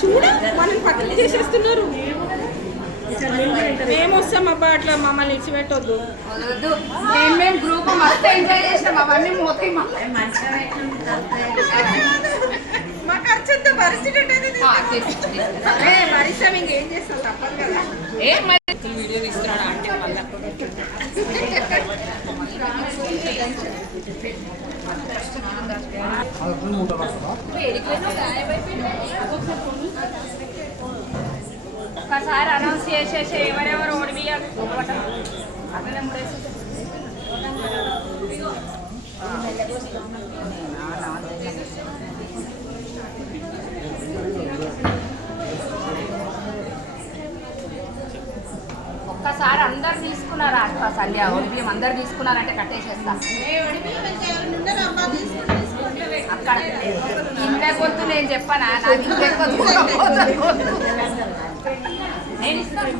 చూడ మనం పక్కన చేసేస్తున్నారు. మేము వస్తాం అబ్బా, అట్లా మమ్మల్ని ఇచ్చిపెట్టొద్దు. మేము గ్రూప్ మస్తు ఎంజాయ్ చేసినాం. అవన్నీ పోతాయి. మా ఖర్చు అంతా భరిస్తాం. ఇంకేం చేస్తాం, తప్పదు కదా. వీడియో తీస్తున్నాడు అంటే ఒకసారి అనౌన్స్ చేసేసి ఎవరెవరు ఓడిపియాలి అట్లనే ముడేసి ఒక్కసారి అందరు తీసుకున్నారా అక్క సంధ్య ఓడిపియం అందరు తీసుకున్నారంటే కట్టేసేస్తా. అక్కడ ఇంతే కొద్దు నేను చెప్పానా, నాకు ఇంతే కొద్దు నేను ఇస్తాను.